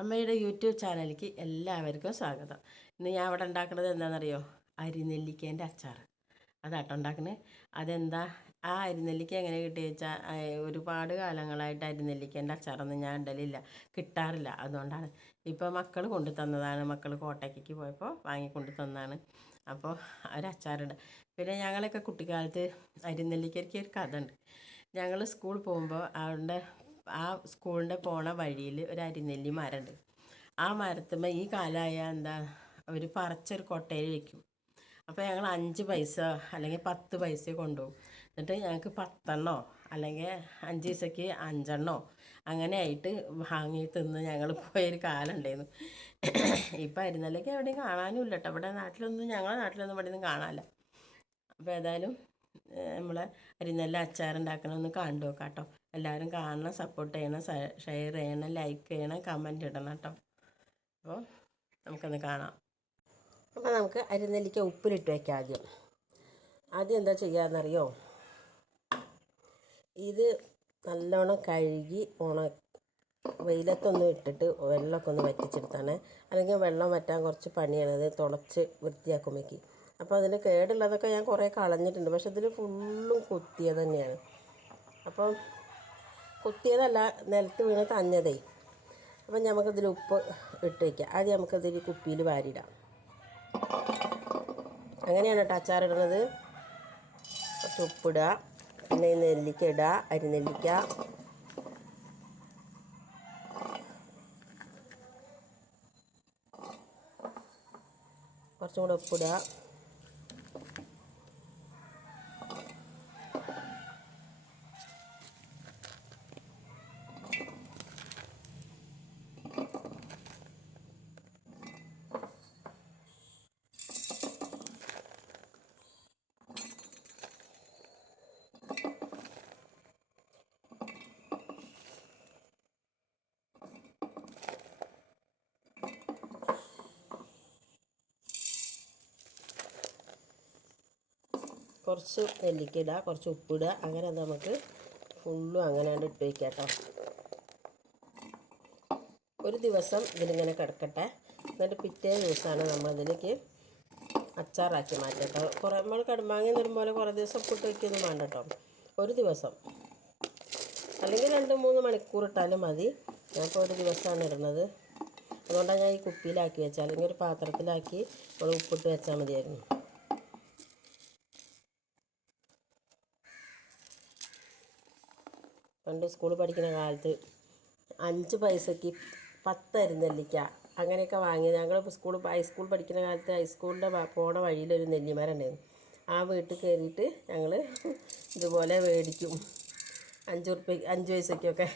അമ്മയുടെ യൂട്യൂബ് ചാനലിലേക്ക് എല്ലാവർക്കും സ്വാഗതം. ഇന്ന് ഞാൻ ഇവിടെ ഉണ്ടാക്കുന്നത് എന്താണെന്നറിയോ? അരിനെല്ലിക്കേൻ്റെ അച്ചാർ. അതാട്ടോ ഉണ്ടാക്കുന്നത്. അതെന്താ ആ അരിനെല്ലിക്ക എങ്ങനെ കിട്ടിയ വെച്ചാൽ ഒരുപാട് കാലങ്ങളായിട്ട് അരിനെല്ലിക്കേൻ്റെ അച്ചാറൊന്നും ഞാൻ ഇടലില്ല, കിട്ടാറില്ല. അതുകൊണ്ടാണ് ഇപ്പോൾ മക്കൾ കൊണ്ടു തന്നതാണ്. മക്കൾ കോട്ടയ്ക്ക് പോയപ്പോൾ വാങ്ങിക്കൊണ്ട് തന്നതാണ്. അപ്പോൾ ഒരച്ചാറുണ്ട്. പിന്നെ ഞങ്ങളൊക്കെ കുട്ടിക്കാലത്ത് അരിനെല്ലിക്കയ്ക്ക് ഒരു കഥ ഉണ്ട്. ഞങ്ങൾ സ്കൂളിൽ പോകുമ്പോൾ അവിടെ ആ സ്കൂളിൻ്റെ പോണ വഴിയിൽ ഒരു അരിനെല്ലി മരമുണ്ട്. ആ മരത്തുമ്മേ ഈ കാലമായ എന്താ അവർ പറിച്ചൊരു കൊട്ടയിൽ വെക്കും. അപ്പോൾ ഞങ്ങൾ 5 പൈസ അല്ലെങ്കിൽ 10 പൈസ കൊണ്ടുപോകും. എന്നിട്ട് ഞങ്ങൾക്ക് 10 അല്ലെങ്കിൽ 5 പൈസയ്ക്ക് 5 അങ്ങനെ ആയിട്ട് വാങ്ങി തിന്ന് ഞങ്ങൾ പോയൊരു കാലം ഉണ്ടായിരുന്നു. ഇപ്പം അരിനെല്ലിക്ക എവിടെയും കാണാനും ഇല്ല കേട്ടോ. ഇവിടെ നാട്ടിലൊന്നും, ഞങ്ങളുടെ നാട്ടിലൊന്നും ഇവിടെ ഒന്നും കാണാനില്ല. അപ്പോൾ ഏതായാലും നമ്മളെ അരിനെല്ല അച്ചാറുണ്ടാക്കണമെന്ന് കണ്ടു നോക്കാം കേട്ടോ. എല്ലാവരും കാണണം, സപ്പോർട്ട് ചെയ്യണം, ഷെയർ ചെയ്യണം, ലൈക്ക് ചെയ്യണം, കമൻറ്റ് ഇടണം കേട്ടോ. അപ്പോൾ നമുക്കൊന്ന് കാണാം. അപ്പോൾ നമുക്ക് അരിനെല്ലിക്ക ഉപ്പിലിട്ട് വയ്ക്കാം. ആദ്യം എന്താ ചെയ്യാമെന്നറിയോ? ഇത് നല്ലോണം കഴുകി വെയിലത്തൊന്നും ഇട്ടിട്ട് വെള്ളമൊക്കെ ഒന്ന് വറ്റിച്ചെടുത്താണ്. അല്ലെങ്കിൽ വെള്ളം വറ്റാൻ കുറച്ച് പണിയാണത് തുടച്ച് വൃത്തിയാക്കുമ്പോഴേക്ക്. അപ്പോൾ അതിന് കേടുള്ളതൊക്കെ ഞാൻ കുറേ കളഞ്ഞിട്ടുണ്ട്. പക്ഷെ ഇതിൽ ഫുള്ളും കുത്തിയത് തന്നെയാണ്. അപ്പം കുത്തിയതല്ല, നിലത്ത് വീണ് തഞ്ഞതേ. അപ്പം നമുക്കിതിൽ ഉപ്പ് ഇട്ട് വയ്ക്കാം. ആദ്യം നമുക്കതിൽ കുപ്പിയിൽ വാരിയിടാം. അങ്ങനെയാണ് കേട്ടോ അച്ചാറിടുന്നത്. കുറച്ച് ഉപ്പിടുക, പിന്നെ നെല്ലിക്ക ഇടുക, അരിനെല്ലിക്ക. കുറച്ചും കൂടെ ഉപ്പിടുക. കുറച്ച് നെല്ലിക്ക ഇടുക, കുറച്ച് ഉപ്പിടുക. അങ്ങനെ നമുക്ക് ഫുള്ളും അങ്ങനെയാണ് ഇട്ട് വയ്ക്കുക കേട്ടോ. ഒരു ദിവസം ഇതിലിങ്ങനെ കിടക്കട്ടെ. എന്നിട്ട് പിറ്റേ ദിവസമാണ് നമ്മളിതിലേക്ക് അച്ചാറാക്കി മാറ്റുക കേട്ടോ. കുറേ നമ്മൾ കടുമാങ്ങ നിറും പോലെ കുറേ ദിവസം ഉപ്പിട്ട് വയ്ക്കൊന്നും വേണ്ട കേട്ടോ. ഒരു ദിവസം അല്ലെങ്കിൽ 2-3 മണിക്കൂർ ഇട്ടാലും മതി. ഞാനിപ്പോൾ ഒരു ദിവസമാണ് ഇടുന്നത്. അതുകൊണ്ടാണ് ഞാൻ ഈ കുപ്പിയിലാക്കി വെച്ചാൽ, അല്ലെങ്കിൽ ഒരു പാത്രത്തിലാക്കി നമ്മൾ ഉപ്പിട്ട് വെച്ചാൽ മതിയായിരുന്നു. പണ്ട് സ്കൂളിൽ പഠിക്കുന്ന കാലത്ത് 5 പൈസയ്ക്ക് 10 അരിനെല്ലിക്ക അങ്ങനെയൊക്കെ വാങ്ങി. ഞങ്ങൾ ഹൈസ്കൂൾ പഠിക്കുന്ന കാലത്ത് ഹൈസ്കൂളിൻ്റെ പോണ വഴിയിലൊരു നെല്ലിമരം ഉണ്ടായിരുന്നു. ആ വീട്ടിൽ കയറിയിട്ട് ഞങ്ങൾ ഇതുപോലെ മേടിക്കും. 5 പൈസയ്ക്കൊക്കെ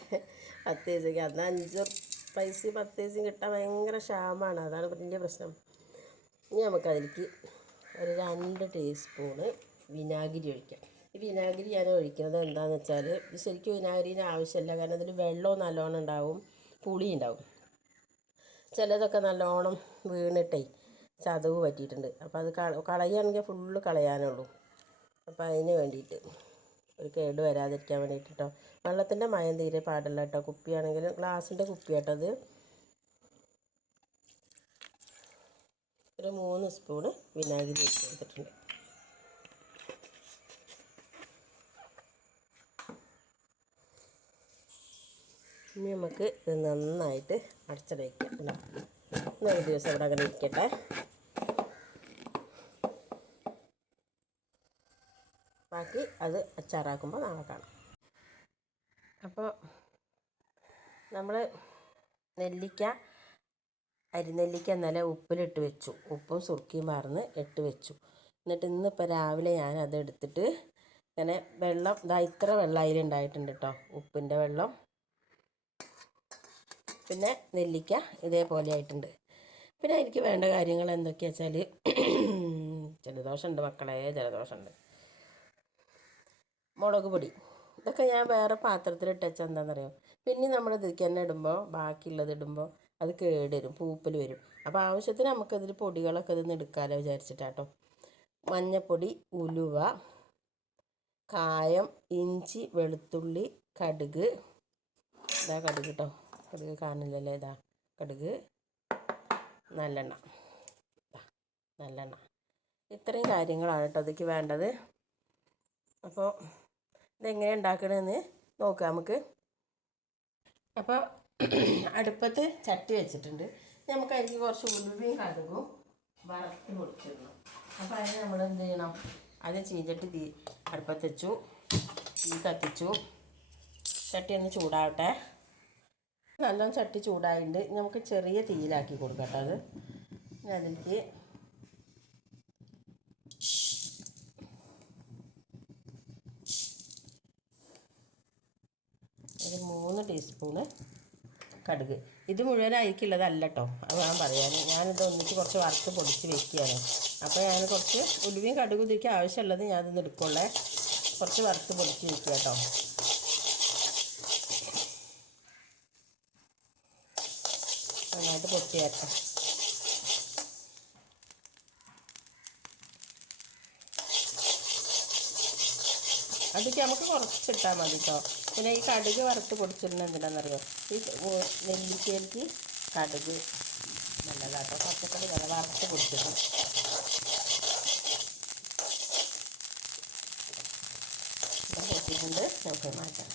10 പൈസയ്ക്ക്. അന്ന് 5 പൈസയും 10 പൈസയും കിട്ടാൻ ഭയങ്കര ക്ഷാമമാണ്. അതാണ് വലിയ പ്രശ്നം. ഇനി നമുക്കതിലേക്ക് ഒരു 2 ടീസ്പൂണ് വിനാഗിരി ഒഴിക്കാം. ഈ വിനാഗിരി ഞാൻ ഒഴിക്കുന്നത് എന്താണെന്ന് വെച്ചാൽ, ശരിക്കും വിനാഗിരിന് ആവശ്യമില്ല. കാരണം അതിൽ വെള്ളവും നല്ലോണം ഉണ്ടാവും, പുളി ഉണ്ടാവും. ചിലതൊക്കെ നല്ലോണം വീണിട്ടേ ചതവ് പറ്റിയിട്ടുണ്ട്. അപ്പോൾ അത് കളയുകയാണെങ്കിൽ ഫുള്ള് കളയാനുള്ളൂ. അപ്പോൾ അതിന് വേണ്ടിയിട്ട് ഒരു കേട് വരാതിരിക്കാൻ വേണ്ടിയിട്ട് കേട്ടോ. വെള്ളത്തിൻ്റെ മയം തീരെ പാടില്ല കേട്ടോ. കുപ്പിയാണെങ്കിലും ഗ്ലാസിൻ്റെ കുപ്പിയാട്ടത്. ഒരു 3 സ്പൂണ് വിനാഗിരി ഒഴിച്ച് കൊടുത്തിട്ടുണ്ട്. ഇനി നമുക്ക് ഇത് നന്നായിട്ട് അടച്ചിട്ട് വയ്ക്കാം. ഇന്നൊരു ദിവസം ഇവിടെ അങ്ങനെ ഇരിക്കട്ടെ. ബാക്കി അത് അച്ചാറാക്കുമ്പോൾ നാളെ കാണാം. അപ്പോൾ നമ്മൾ അരിനെല്ലിക്ക ഇന്നലെ ഉപ്പിലിട്ട് വെച്ചു. ഉപ്പും സുർക്കയും പാർന്ന് ഇട്ട് വെച്ചു. എന്നിട്ട് ഇന്നിപ്പോൾ രാവിലെ ഞാനത് എടുത്തിട്ട് ഇങ്ങനെ വെള്ളം ഇത്ര വെള്ളം അതിലുണ്ടായിട്ടുണ്ട് കേട്ടോ. ഉപ്പിൻ്റെ വെള്ളം. പിന്നെ നെല്ലിക്ക ഇതേപോലെ ആയിട്ടുണ്ട്. പിന്നെ എനിക്ക് വേണ്ട കാര്യങ്ങൾ എന്തൊക്കെയാണെന്ന് വെച്ചാൽ, ജലദോഷമുണ്ട് മക്കളെ, ജലദോഷമുണ്ട്. മുളക് പൊടി ഇതൊക്കെ ഞാൻ വേറെ പാത്രത്തിലിട്ട് വെച്ചാൽ എന്താണെന്നറിയോ? പിന്നെ നമ്മൾ ഇതിലേക്ക് തന്നെ ഇടുമ്പോൾ, ബാക്കിയുള്ളത് ഇടുമ്പോൾ അത് കേടുവരും, പൂപ്പൽ വരും. അപ്പോൾ ആവശ്യത്തിന് നമുക്കതിൽ പൊടികളൊക്കെ ഇതൊന്ന് എടുക്കാമല്ലോ വിചാരിച്ചിട്ടാട്ടോ. മഞ്ഞൾപ്പൊടി, ഉലുവ, കായം, ഇഞ്ചി, വെളുത്തുള്ളി, കടുക്. ഇതാ കടുക് കേട്ടോ. കടുക് കാണില്ലല്ലേ? ഇതാ കടുക്, നല്ലെണ്ണ. ഇത്രയും കാര്യങ്ങളാണ് കേട്ടോ അതിലേക്ക് വേണ്ടത്. അപ്പോൾ ഇതെങ്ങനെ ഉണ്ടാക്കണമെന്ന് നോക്കാം നമുക്ക്. അപ്പോൾ അടുപ്പത്ത് ചട്ടി വെച്ചിട്ടുണ്ട്. നമുക്ക് അതിലേക്ക് കുറച്ച് ഉലുവയും കടുകും വറുത്ത് പൊടിച്ചിടണം. അപ്പോൾ അതിന് നമ്മൾ എന്ത് ചെയ്യണം? ആദ്യം ചീഞ്ചട്ടി അടുപ്പത്ത് വെച്ചു, തീ കത്തിച്ചു. ചട്ടി ഒന്ന് ചൂടാവട്ടെ. നല്ലോണം ചട്ടി ചൂടായിട്ടുണ്ട്. നമുക്ക് ചെറിയ തീയിലാക്കി കൊടുക്കട്ടെ. അത് അതിലേക്ക് ഒരു 3 ടീസ്പൂണ് കടുക്. ഇത് മുഴുവനായിരിക്കുള്ളതല്ല കേട്ടോ, അത് ഞാൻ പറയാൻ. ഞാനിത് ഒന്നിച്ച് കുറച്ച് വറുത്ത് പൊടിച്ച് വെക്കുകയാണ്. അപ്പോൾ ഞാൻ കുറച്ച് ഉലുവയും കടുകും ഇതിലേക്ക് ആവശ്യമുള്ളത് ഞാനിതൊന്ന് എടുക്കുള്ളേ. കുറച്ച് വറുത്ത് പൊടിച്ച് വെക്കുക കേട്ടോ. നന്നായിട്ട് പൊട്ടി വരട്ടെ. അതൊക്കെ നമുക്ക് കുറച്ചിട്ടാൽ മതി കേട്ടോ. പിന്നെ ഈ കടുക് വറുത്ത് പൊടിച്ചിടുന്നത് എന്തിനാണെന്നറിയോ? ഈ നെല്ലിക്കയിലേക്ക് കടുക് നല്ലതാട്ടോ. പച്ചക്കറി നല്ല വറുത്ത് പൊടിച്ചിടും. പൊട്ടിക്കൊണ്ട് നമുക്ക് മാറ്റാം.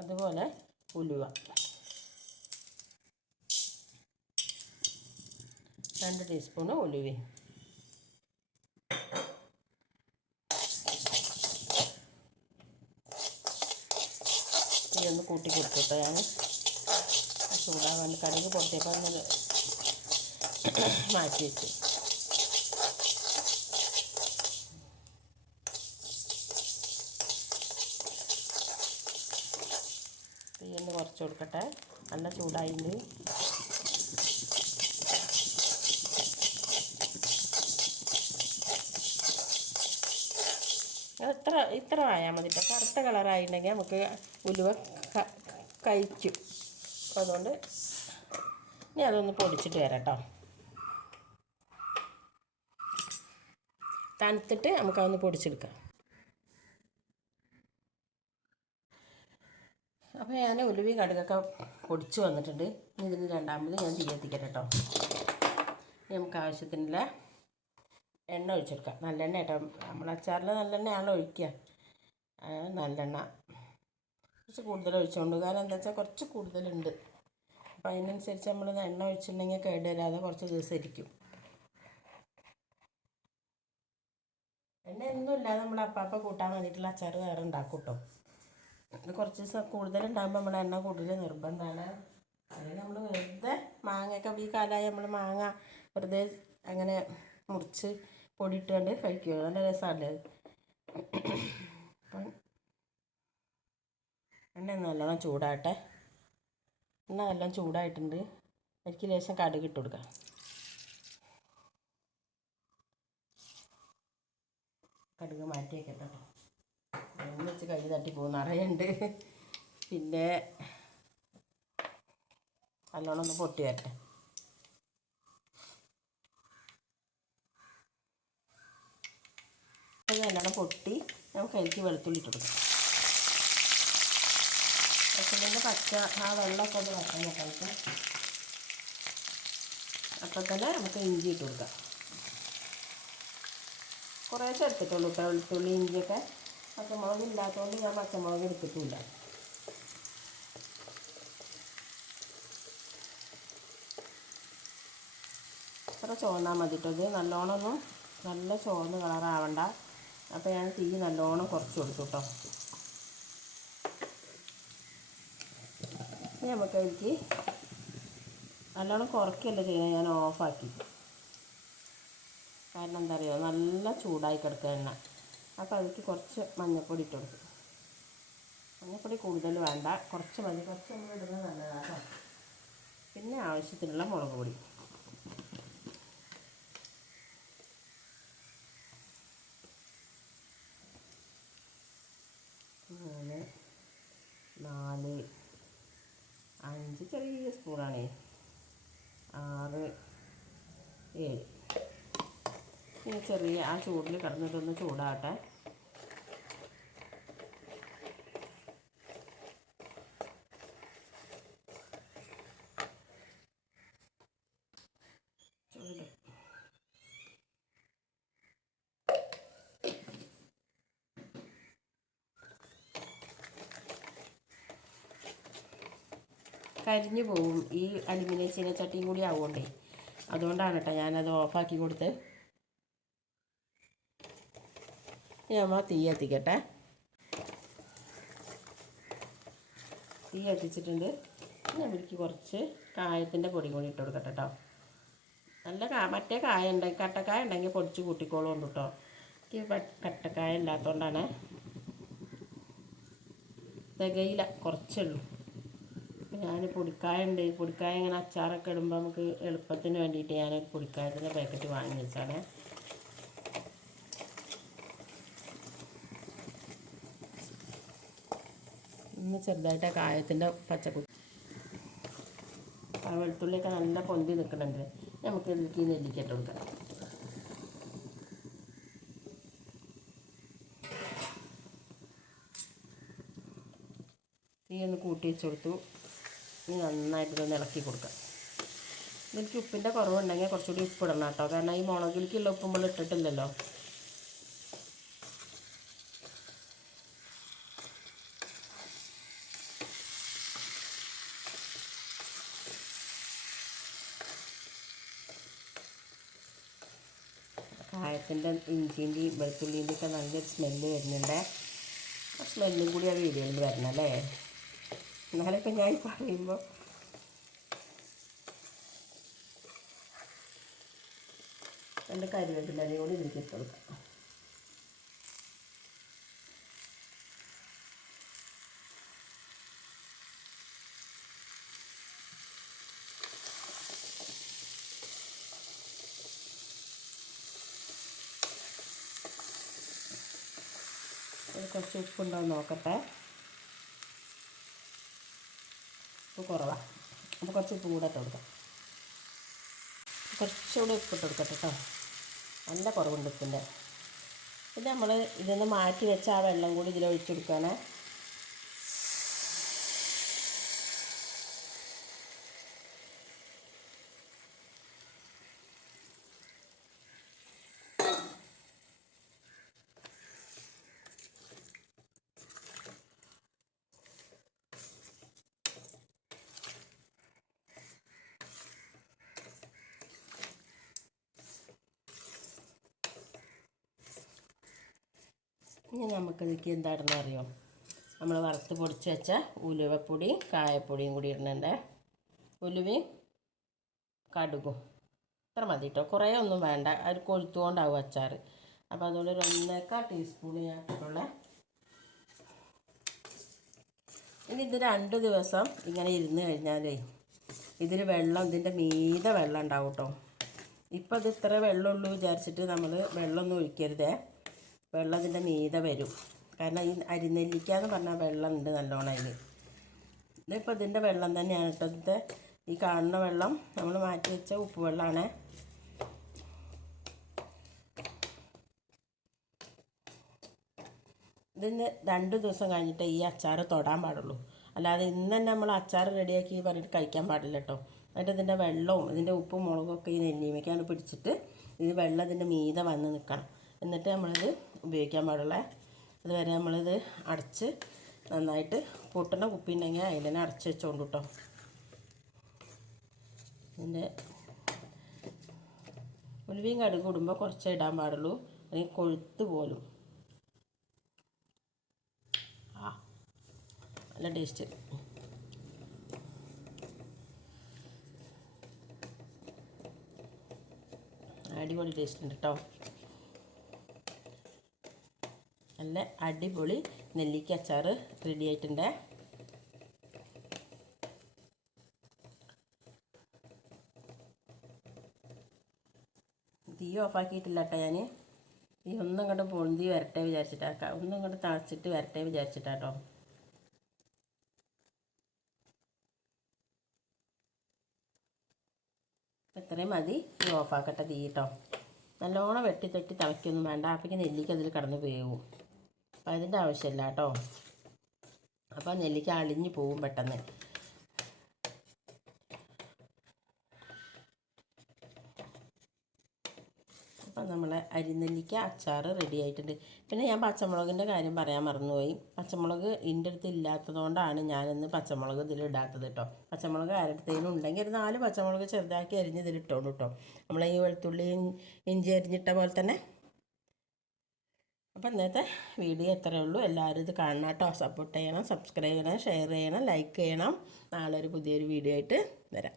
അതുപോലെ ഉലുവ 2 ടീസ്പൂണ് ഉലുവയും. ഇതൊന്ന് കൂട്ടി കൊടുത്തിട്ട് ഞാൻ ചൂടാകാൻ കടുക് പൊട്ടിയപ്പോൾ ഒന്ന് മാറ്റി വെച്ചു. തീയൊന്ന് കുറച്ച് കൊടുക്കട്ടെ. നല്ല ചൂടായിട്ടുണ്ട്. ഇത്ര ആയാൽ മതി കേട്ടോ. കറുത്ത കളറായിട്ടുണ്ടെങ്കിൽ നമുക്ക് ഉലുവ കഴിക്കും. അതുകൊണ്ട് ഇനി അതൊന്ന് പൊടിച്ചിട്ട് വരാം കേട്ടോ. തണുത്തിട്ട് നമുക്കതൊന്ന് പൊടിച്ചെടുക്കാം. അപ്പോൾ ഞാൻ ഉലുവയും കടുകൊക്കെ പൊടിച്ച് വന്നിട്ടുണ്ട്. ഇതിന് രണ്ടാമത് ഞാൻ തീ കത്തിക്കട്ടെ കേട്ടോ. നമുക്ക് ആവശ്യത്തിനുള്ള എണ്ണ ഒഴിച്ചെടുക്കാം. നല്ലെണ്ണ കേട്ടോ. നമ്മൾ അച്ചാറിൽ നല്ലെണ്ണയാണല്ലോ ഒഴിക്കുക. നല്ലെണ്ണ കുറച്ച് കൂടുതൽ ഒഴിച്ചുകൊണ്ട്, കാരണം എന്താ വെച്ചാൽ കുറച്ച് കൂടുതലുണ്ട്. അപ്പോൾ അതിനനുസരിച്ച് നമ്മൾ എണ്ണ ഒഴിച്ചിട്ടുണ്ടെങ്കിൽ കേടുവരാതെ കുറച്ച് ദിവസം ഇരിക്കും. എണ്ണ ഒന്നും ഇല്ലാതെ നമ്മൾ അപ്പാപ്പ കൂട്ടാൻ വേണ്ടിയിട്ടുള്ള അച്ചാർ വേറെ ഉണ്ടാക്കും കേട്ടോ. കുറച്ച് ദിവസം കൂടുതലുണ്ടാകുമ്പോൾ നമ്മുടെ എണ്ണ കൂടുതൽ നിർബന്ധമാണ്. അതിന് നമ്മൾ വെറുതെ മാങ്ങയൊക്കെ ഈ കാലമായി നമ്മൾ മാങ്ങ വെറുതെ അങ്ങനെ മുറിച്ച് പൊടിയിട്ടുകൊണ്ട് കഴിക്കുക. നല്ല രസമല്ലേ അത്. അപ്പം എണ്ണ നല്ലോണം ചൂടാകട്ടെ. എണ്ണ നല്ലോണം ചൂടായിട്ടുണ്ട്. എനിക്ക് ലേശം കടുക് ഇട്ട് കൊടുക്കാം. കടുക് മാറ്റി വയ്ക്കട്ടെ കേട്ടോ. ഒന്ന് വെച്ച് കൈ തട്ടിപ്പോകുന്ന അറിയുണ്ട്. പിന്നെ നല്ലോണം ഒന്ന് പൊട്ടി വരട്ടെ. അത് നല്ലോണം പൊട്ടി നമുക്ക് അതിലേക്ക് വെളുത്തുള്ളി ഇട്ട് കൊടുക്കാം. വെളുത്തുള്ളിൻ്റെ പച്ച ആ വെള്ളമൊക്കെ ഒന്ന് വറ്റാൻ നോക്കാം. അപ്പം തന്നെ നമുക്ക് ഇഞ്ചി ഇട്ട് കൊടുക്കാം. കുറേശ്ശെ എടുത്തിട്ടുള്ളൂ കേട്ടോ വെളുത്തുള്ളി ഇഞ്ചിയൊക്കെ. പച്ചമുളക് ഇല്ലാത്തതുകൊണ്ട് ഞാൻ പച്ചമുളക് എടുത്തിട്ടില്ല. ഇത്ര ചുവന്നാൽ മതി കേട്ടോ. ഇത് നല്ലോണമൊന്നും നല്ല ചുവന്ന് കളറാവണ്ട. അപ്പോൾ ഞാൻ തീ നല്ലോണം കുറച്ച് കൊടുത്തു കേട്ടോ. ഇനി നമുക്ക് അതിലേക്ക് നല്ലോണം കുറയ്ക്കല്ല ചെയ്യുന്നത്. ഞാൻ ഓഫാക്കി. കാരണം എന്താ പറയുക, നല്ല ചൂടായി കിടക്കുക എണ്ണ. അപ്പോൾ അതിലേക്ക് കുറച്ച് മഞ്ഞൾപ്പൊടി ഇട്ട് കൊടുക്കും. മഞ്ഞൾപ്പൊടി കൂടുതൽ വേണ്ട, കുറച്ച് മതി. കുറച്ച് നമ്മൾ ഇടുന്നത് നല്ലതാണ്. പിന്നെ ആവശ്യത്തിനുള്ള മുളക് പൊടി. 3, 4, 5 ചെറിയ സ്പൂണാണേ. 6, 7. ഇനി ചെറിയ ആ ചൂടിൽ കിടന്നിട്ടൊന്ന് ചൂടാകട്ടെ. കരിഞ്ഞു പോവും ഈ അലുമിനിയം ചീനച്ചട്ടിയും കൂടി ആവുകൊണ്ടേ. അതുകൊണ്ടാണ് കേട്ടോ ഞാനത് ഓഫാക്കി കൊടുത്ത്. നമ്മൾ തീ കത്തിക്കട്ടെ. തീ കത്തിച്ചിട്ടുണ്ട്. ഞാൻ ഇതിലേക്ക് കുറച്ച് കായത്തിൻ്റെ പൊടി കൂടി ഇട്ട് കൊടുക്കട്ടെ കേട്ടോ. നല്ല മറ്റേ കായ ഉണ്ടെങ്കിൽ കട്ടക്കായ ഉണ്ടെങ്കിൽ പൊടിച്ച് കൂട്ടിക്കോളും കേട്ടോ. എനിക്ക് കട്ടക്കായ ഇല്ലാത്തതുകൊണ്ടാണ്, തികയില്ല, കുറച്ചുള്ളൂ. ഞാൻ പൊടിക്കായ ഉണ്ട്, പൊടിക്കായ ഇങ്ങനെ അച്ചാറൊക്കെ ഇടുമ്പോൾ നമുക്ക് എളുപ്പത്തിന് വേണ്ടിയിട്ട് ഞാനൊരു പൊടിക്കായത്തിൻ്റെ പാക്കറ്റ് വാങ്ങി വെച്ചാണ്. ഒന്ന് ചെറുതായിട്ട് കായത്തിൻ്റെ പച്ചക്കുത്തി ആ വെളുത്തുള്ളിയൊക്കെ നല്ല പൊന്തി നിൽക്കുന്നുണ്ട്. നമുക്ക് ഇതിലേക്ക് നെല്ലിക്കട്ട് കൊടുക്കാം. തീ ഒന്ന് കൂട്ടി വെച്ച് കൊടുത്തു. ഇനി നന്നായിട്ടൊന്ന് ഇളക്കി കൊടുക്കാം. ഇതിലേക്ക് ഉപ്പിൻ്റെ കുറവുണ്ടെങ്കിൽ കുറച്ചുകൂടി ഉപ്പ് ഇടണം കേട്ടോ. കാരണം ഈ മുളകിലേക്കുള്ള ഉപ്പും നമ്മൾ ഇട്ടിട്ടില്ലല്ലോ. കായത്തിൻ്റെ ഇഞ്ചിൻ്റെയും വെളുത്തുള്ളിൻ്റെ ഒക്കെ നല്ലൊരു സ്മെല്ല് വരുന്നുണ്ട്. ആ സ്മെല്ലും കൂടി ആ വീഡിയോയിൽ വരണം അല്ലേ. എന്നാലിപ്പോൾ ഞാൻ പറയുമ്പോൾ രണ്ട് കരിവേപ്പിലയും കൂടി ഇതിലേക്ക് ഇട്ട് കൊടുക്കാം. കുറച്ച് ഉപ്പുണ്ടോ നോക്കട്ടെ. ഉപ്പ് കുറവാണ്, അപ്പോൾ കുറച്ച് ഉപ്പ് കൂടെ ഇട്ട് കൊടുക്കാം. കുറച്ചുകൂടെ ഉപ്പിട്ട് കൊടുക്കട്ടെ കേട്ടോ. നല്ല കുറവുണ്ട് ഉപ്പിൻ്റെ. പിന്നെ നമ്മൾ ഇതൊന്ന് മാറ്റി വെച്ച ആ വെള്ളം കൂടി ഇതിലൊഴിച്ച് കൊടുക്കുകയാണ്. ഇനി നമുക്കിതിലേക്ക് എന്താണെന്ന് അറിയാം. നമ്മൾ വറുത്ത് പൊടിച്ച് വെച്ച ഉലുവപ്പൊടിയും കായപ്പൊടിയും കൂടി ഇടുന്നുണ്ട്. ഉലുവയും കടുകും ഇത്ര മതി കേട്ടോ. കുറേ ഒന്നും വേണ്ട, അത് കൊഴുത്തുകൊണ്ടാവും അച്ചാർ. അപ്പോൾ അതുകൊണ്ട് ഒരു 1.25 ടീസ്പൂൺ ഞാൻ ഇട്ടുള്ള. ഇനി ഇത് 2 ദിവസം ഇങ്ങനെ ഇരുന്ന് കഴിഞ്ഞാലേ ഇതിൽ വെള്ളം, ഇതിൻ്റെ മീതെ വെള്ളം ഉണ്ടാവും കേട്ടോ. ഇപ്പം അത് ഇത്ര വെള്ളമുള്ളൂ വിചാരിച്ചിട്ട് നമ്മൾ വെള്ളമൊന്നും ഒഴിക്കരുതേ. വെള്ളം ഇതിൻ്റെ മീതെ വരും. കാരണം ഈ അരിനെല്ലിക്ക എന്ന് പറഞ്ഞാൽ വെള്ളം ഉണ്ട് നല്ലോണം അതിൽ. ഇതിപ്പോൾ ഇതിൻ്റെ വെള്ളം തന്നെയാണ് കേട്ടോ. ഇതിൻ്റെ ഈ കാണുന്ന വെള്ളം നമ്മൾ മാറ്റി വെച്ച ഉപ്പ് വെള്ളമാണ്. ഇതിന് 2 ദിവസം കഴിഞ്ഞിട്ട് ഈ അച്ചാർ തൊടാൻ പാടുള്ളൂ. അല്ലാതെ ഇന്ന് തന്നെ നമ്മൾ അച്ചാർ റെഡിയാക്കി പറഞ്ഞിട്ട് കഴിക്കാൻ പാടില്ല കേട്ടോ. എന്നിട്ട് ഇതിൻ്റെ വെള്ളവും ഇതിൻ്റെ ഉപ്പും മുളകും ഒക്കെ ഈ നെല്ലിമയ്ക്കാണ് പിടിച്ചിട്ട് ഇത് വെള്ളം ഇതിൻ്റെ മീതെ വന്ന് നിൽക്കണം. എന്നിട്ട് നമ്മളിത് ഉപയോഗിക്കാൻ പാടുള്ളൂ. അതുവരെ നമ്മളിത് അടച്ച് നന്നായിട്ട് പൊട്ടുന്ന കുപ്പി ഉണ്ടെങ്കിൽ അതിൽ തന്നെ അടച്ച് വെച്ചോണ്ട് കേട്ടോ. ഇതിൻ്റെ ഉലുവയും കടുകും ഇടുമ്പോൾ കുറച്ചേ ഇടാൻ പാടുള്ളൂ, അല്ലെങ്കിൽ കൊഴുത്ത് പോലും. നല്ല ടേസ്റ്റ്. അടിപൊളി ടേസ്റ്റ് ഉണ്ട് കേട്ടോ. നല്ല അടിപൊളി നെല്ലിക്ക അച്ചാർ റെഡി ആയിട്ടുണ്ട്. തീ ഓഫാക്കിയിട്ടില്ല കേട്ടോ ഞാൻ. ഈ ഒന്നും ഇങ്ങോട്ട് പൊന്തി വരട്ടെ വിചാരിച്ചിട്ടാക്കാം, ഒന്നും ഇങ്ങോട്ട് തളച്ചിട്ട് വരട്ടെ വിചാരിച്ചിട്ടാട്ടോ. ഇത്രയും മതി. ഈ ഓഫാക്കട്ടെ തീ കേട്ടോ. നല്ലോണം വെട്ടി തട്ടി തിളയ്ക്കൊന്നും വേണ്ട, അപ്പോഴേക്ക് നെല്ലിക്ക അതിൽ കടന്ന് വേവും. അപ്പോൾ അതിൻ്റെ ആവശ്യമില്ല കേട്ടോ. അപ്പോൾ നെല്ലിക്ക അളിഞ്ഞ് പോവും പെട്ടെന്ന്. അപ്പം നമ്മളെ അരിനെല്ലിക്ക അച്ചാർ റെഡി ആയിട്ടുണ്ട്. പിന്നെ ഞാൻ പച്ചമുളകിൻ്റെ കാര്യം പറയാൻ മറന്നുപോയി. പച്ചമുളക് എൻ്റെ അടുത്ത് ഇല്ലാത്തതുകൊണ്ടാണ് ഞാനിന്ന് പച്ചമുളക് ഇതിലിടാത്തത് കേട്ടോ. പച്ചമുളക് ആരുടെത്തേലും ഉണ്ടെങ്കിൽ ഒരു 4 പച്ചമുളക് ചെറുതാക്കി അരിഞ്ഞ് ഇതിലിട്ടോളൂ കേട്ടോ. നമ്മൾ ഈ വെളുത്തുള്ളി ഇഞ്ചി അരിഞ്ഞിട്ട പോലെ തന്നെ. അപ്പം ഇന്നത്തെ വീഡിയോ എത്രയേ ഉള്ളൂ. എല്ലാവരും ഇത് കാണണം കേട്ടോ. സപ്പോർട്ട് ചെയ്യണം, സബ്സ്ക്രൈബ് ചെയ്യണം, ഷെയർ ചെയ്യണം, ലൈക്ക് ചെയ്യണം. നാളെ ഒരു പുതിയൊരു വീഡിയോ ആയിട്ട് വരാം.